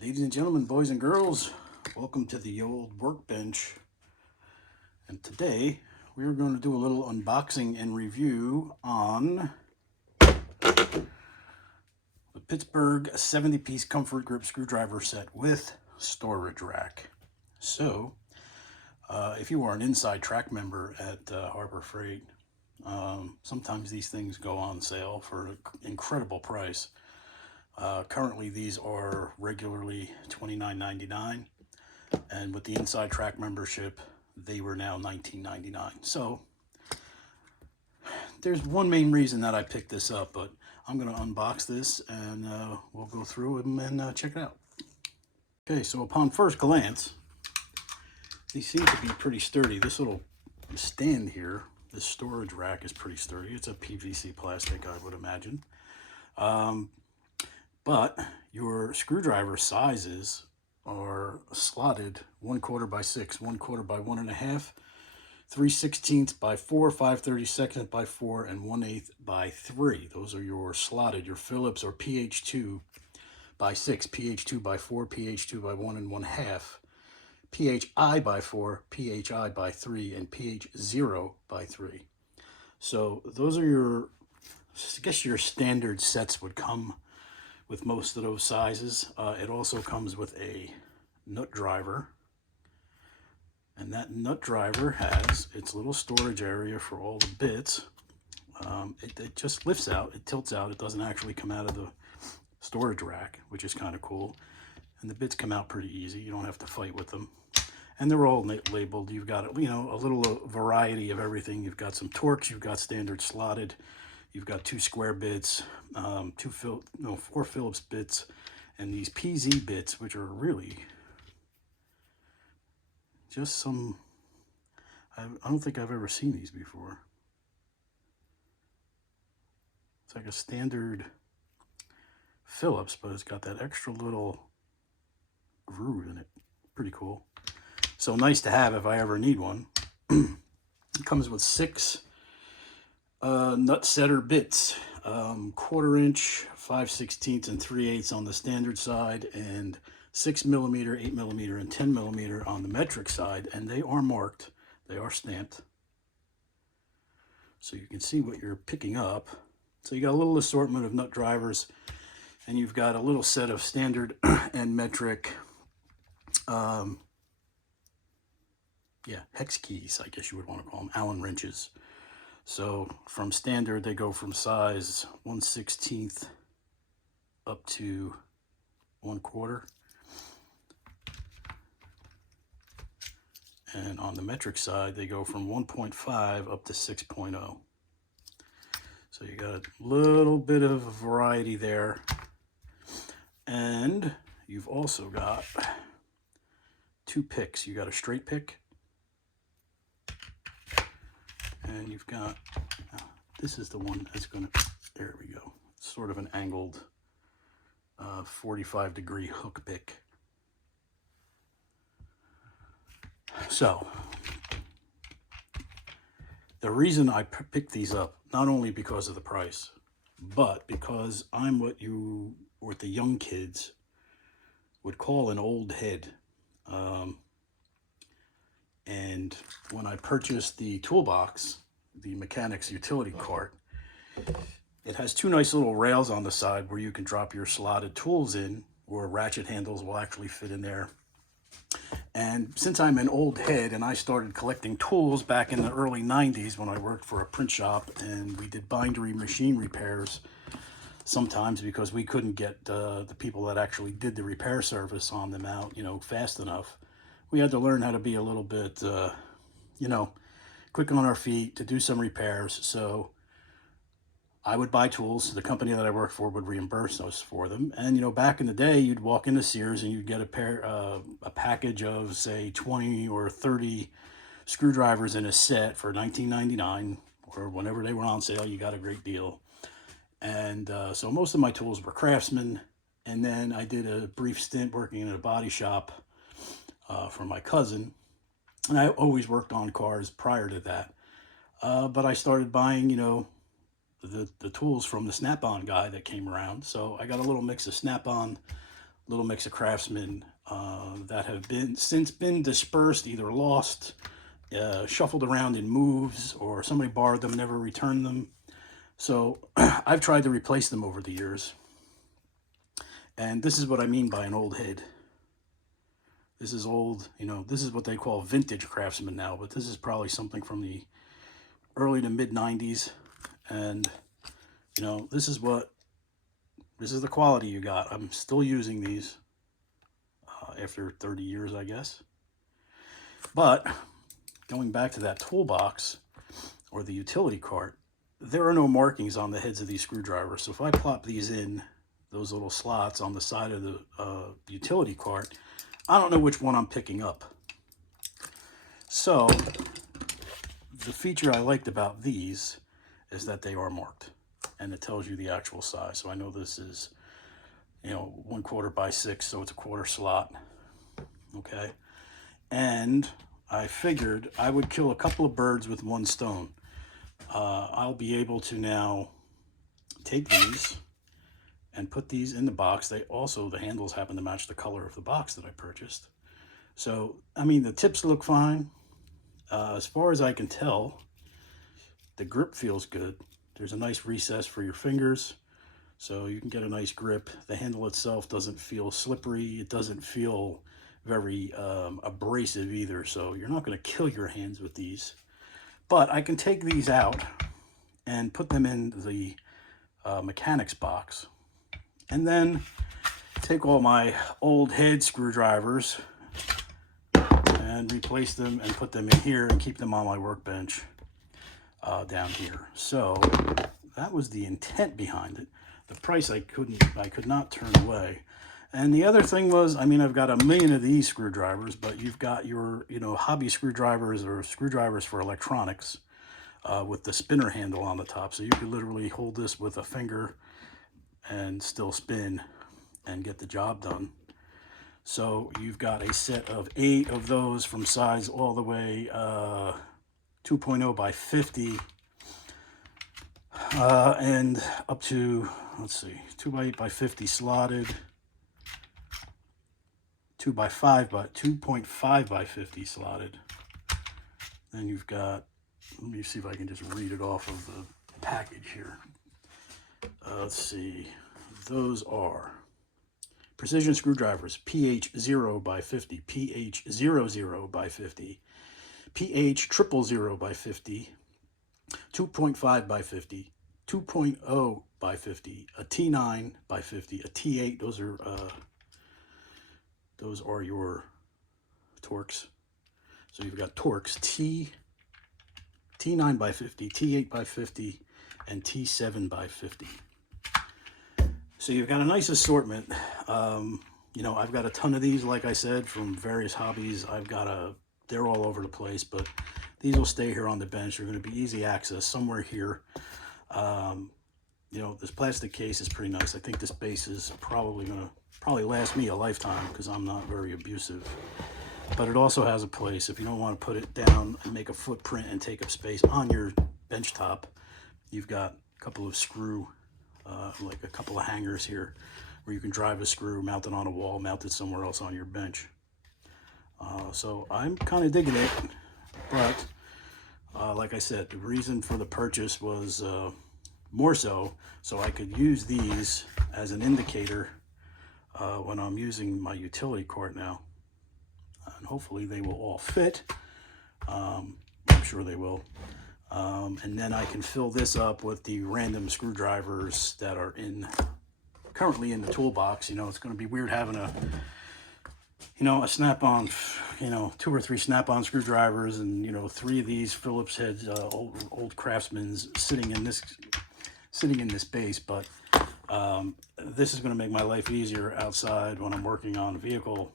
Ladies and gentlemen, boys and girls, welcome to the old workbench. And today we're going to do a little unboxing and review on the Pittsburgh 70-piece comfort grip screwdriver set with storage rack. So, if you are an inside track member at Harbor Freight, sometimes these things go on sale for an incredible price. Currently, these are regularly $29.99, and with the inside track membership, they were now $19.99. So there's one main reason that I picked this up, but I'm going to unbox this and we'll go through them and check it out. Okay, so upon first glance, these seem to be pretty sturdy. This little stand here, this storage rack, is pretty sturdy. It's a PVC plastic, I would imagine. But your screwdriver sizes are slotted 1/4 by 6, 1/4 by 1.5, 3/16 by 4, 5/32 by 4, and 1/8 by 3. Those are your slotted, your Phillips or PH2 by 6, PH2 by 4, PH2 by 1 and 1/2, PHI by 4, PHI by 3, and PH0 by 3. So those are your, I guess your standard sets would come with most of those sizes. It also comes with a nut driver, and that nut driver has its little storage area for all the bits. It just lifts out, it tilts out, it doesn't actually come out of the storage rack, which is kind of cool. And the bits come out pretty easy, you don't have to fight with them. And they're all labeled. You've got, a little variety of everything. You've got some Torx, you've got standard slotted, you've got 2 square bits, 4 Phillips bits, and these PZ bits, which are really just some, I don't think I've ever seen these before. It's like a standard Phillips, but it's got that extra little groove in it. Pretty cool. So nice to have if I ever need one. It comes with 6 nut setter bits, 1/4 inch, 5/16 and 3/8 on the standard side, and 6mm, 8mm, and 10mm on the metric side, and they are marked, they are stamped, so you can see what you're picking up. So you got a little assortment of nut drivers, and you've got a little set of standard and metric hex keys, I guess you would want to call them, Allen wrenches. So from standard, they go from size 1/16 up to 1/4. And on the metric side, they go from 1.5 up to 6.0. So you got a little bit of a variety there. And you've also got 2 picks. You got a straight pick, and you've got, this is the one that's going to, there we go, it's sort of an angled 45-degree hook pick. So the reason I picked these up, not only because of the price, but because I'm what the young kids would call an old head. And when I purchased the toolbox, the mechanic's utility cart, it has 2 nice little rails on the side where you can drop your slotted tools in, or ratchet handles will actually fit in there. And since I'm an old head and I started collecting tools back in the early 90s when I worked for a print shop, and we did bindery machine repairs sometimes because we couldn't get the people that actually did the repair service on them out, fast enough. We had to learn how to be a little bit, quick on our feet to do some repairs. So I would buy tools. The company that I worked for would reimburse us for them. And, back in the day, you'd walk into Sears and you'd get a package of, say, 20 or 30 screwdrivers in a set for $19.99, or whenever they were on sale, you got a great deal. And so most of my tools were Craftsman. And then I did a brief stint working in a body shop for my cousin, and I always worked on cars prior to that, but I started buying, the tools from the Snap-on guy that came around. So I got a little mix of Snap-on, little mix of Craftsman that have since been dispersed, either lost, shuffled around in moves, or somebody borrowed them, never returned them. So I've tried to replace them over the years. And this is what I mean by an old head. This is old, this is what they call vintage Craftsman now, but this is probably something from the early to mid 90s. And, this is the quality you got. I'm still using these after 30 years, I guess. But going back to that toolbox or the utility cart, there are no markings on the heads of these screwdrivers. So if I plop these in those little slots on the side of the utility cart, I don't know which one I'm picking up. So the feature I liked about these is that they are marked, and it tells you the actual size. So I know this is, 1/4 by 6, so it's a quarter slot. Okay. And I figured I would kill a couple of birds with one stone. I'll be able to now take these and put these in the box. The handles happen to match the color of the box that I purchased. So, the tips look fine. As far as I can tell, the grip feels good. There's a nice recess for your fingers, so you can get a nice grip. The handle itself doesn't feel slippery. It doesn't feel very abrasive either, so you're not going to kill your hands with these. But I can take these out and put them in the mechanics box, and then take all my old head screwdrivers and replace them and put them in here and keep them on my workbench down here. So that was the intent behind it. The price I could not turn away. And the other thing was, I've got a million of these screwdrivers, but you've got your, hobby screwdrivers or screwdrivers for electronics with the spinner handle on the top. So you could literally hold this with a finger and still spin and get the job done. So you've got a set of 8 of those from size all the way 2.0 by 50 and up to, 2x8 by 50 slotted, 2.5 by 50 slotted. Then you've got, let me see if I can just read it off of the package here. Let's see, those are precision screwdrivers, PH 0 by 50, PH 00 by 50, PH 000 by 50, 2.5 by 50, 2.0 by 50, a T9 by 50, a T8. Those are your Torx. So you've got Torx T9 by 50, T8 by 50, and T7 by 50. So you've got a nice assortment. I've got a ton of these, like I said, from various hobbies. They're all over the place, but these will stay here on the bench. They're going to be easy access somewhere here. This plastic case is pretty nice. I think this base is probably going to last me a lifetime because I'm not very abusive. But it also has a place if you don't want to put it down and make a footprint and take up space on your bench top. You've got a couple of like a couple of hangers here where you can drive a screw, mount it on a wall, mount it somewhere else on your bench. So I'm kind of digging it, but like I said, the reason for the purchase was more so I could use these as an indicator when I'm using my utility cart now. And hopefully they will all fit. I'm sure they will. And then I can fill this up with the random screwdrivers that are currently in the toolbox. It's going to be weird having a snap-on, 2 or 3 snap-on screwdrivers and, 3 of these Phillips heads, old Craftsman's sitting in this base. But this is going to make my life easier outside when I'm working on a vehicle.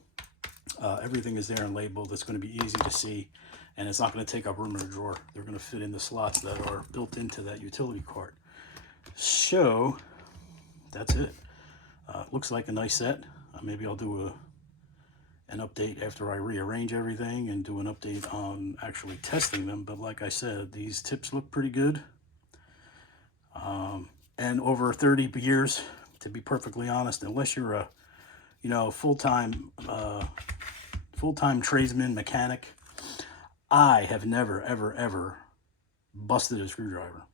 Everything is there and labeled. It's going to be easy to see, and it's not going to take up room in the drawer. They're going to fit in the slots that are built into that utility cart. So that's it. Looks like a nice set. Maybe I'll do an update after I rearrange everything and do an update on actually testing them. But like I said, these tips look pretty good. And over 30 years, to be perfectly honest, unless you're a you know, full-time tradesman mechanic, I have never, ever, ever busted a screwdriver.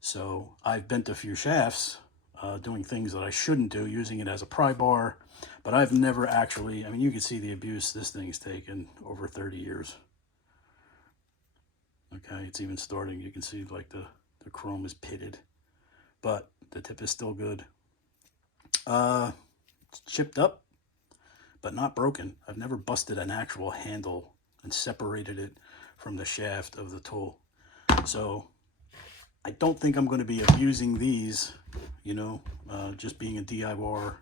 So I've bent a few shafts, doing things that I shouldn't do, using it as a pry bar, but I've never actually, I mean, you can see the abuse this thing's taken over 30 years. Okay, it's even starting, you can see like the chrome is pitted, but the tip is still good. It's chipped up, but not broken. I've never busted an actual handle and separated it from the shaft of the tool. So I don't think I'm going to be abusing these, you know, just being a DIY,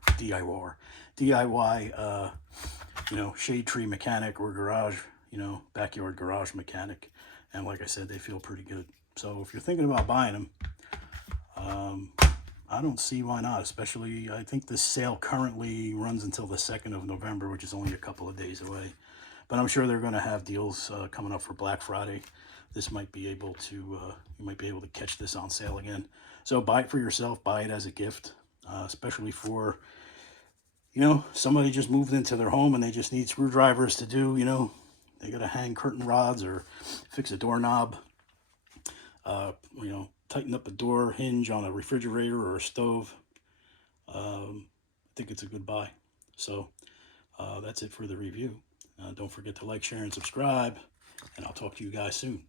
you know, shade tree mechanic or garage, you know, backyard garage mechanic. And like I said, they feel pretty good. So if you're thinking about buying them, I don't see why not, especially I think this sale currently runs until the 2nd of November, which is only a couple of days away. But I'm sure they're going to have deals coming up for Black Friday. This might be able to, you might be able to catch this on sale again. So buy it for yourself, buy it as a gift, especially for, you know, somebody just moved into their home and they just need screwdrivers to do, you know, they got to hang curtain rods or fix a doorknob, you know, tighten up a door hinge on a refrigerator or a stove. I think it's a good buy. So that's it for the review. Don't forget to like, share, and subscribe, and I'll talk to you guys soon.